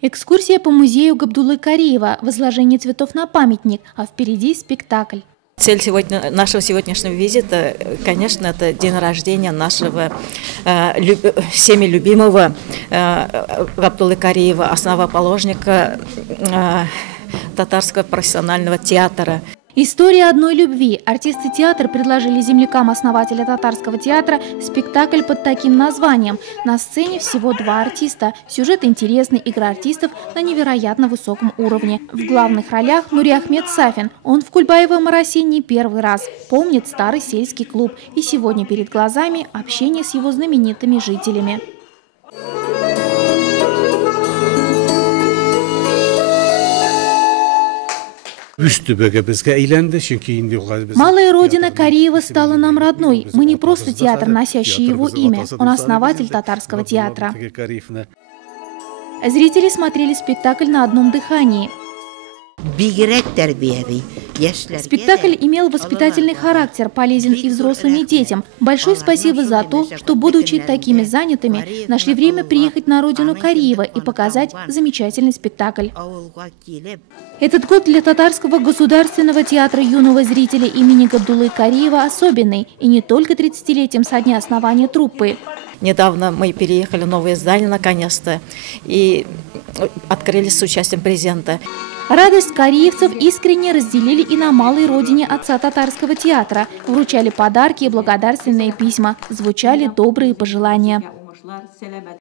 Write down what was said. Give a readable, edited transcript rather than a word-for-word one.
Экскурсия по музею Габдуллы Кариева, возложение цветов на памятник, а впереди спектакль. Цель нашего сегодняшнего визита, конечно, это день рождения нашего всеми любимого Габдуллы Кариева, основоположника татарского профессионального театра. История одной любви. Артисты театра предложили землякам основателя татарского театра спектакль под таким названием. На сцене всего 2 артиста. Сюжет интересный, игра артистов на невероятно высоком уровне. В главных ролях Нуриахмед Сафин. Он в Кульбаево-Мараси не первый раз. Помнит старый сельский клуб. И сегодня перед глазами общение с его знаменитыми жителями. Малая родина Кариева стала нам родной. Мы не просто театр, носящий его имя. Он основатель татарского театра. Зрители смотрели спектакль на одном дыхании. Спектакль имел воспитательный характер, полезен и взрослым, и детям. Большое спасибо за то, что, будучи такими занятыми, нашли время приехать на родину Кариева и показать замечательный спектакль. Этот год для Татарского государственного театра юного зрителя имени Габдуллы Кариева особенный, и не только 30-летием со дня основания труппы. Недавно мы переехали в новое здание наконец-то и открыли с участием президента. Радость кариевцев искренне разделили и на малой родине отца татарского театра. Вручали подарки и благодарственные письма, звучали добрые пожелания.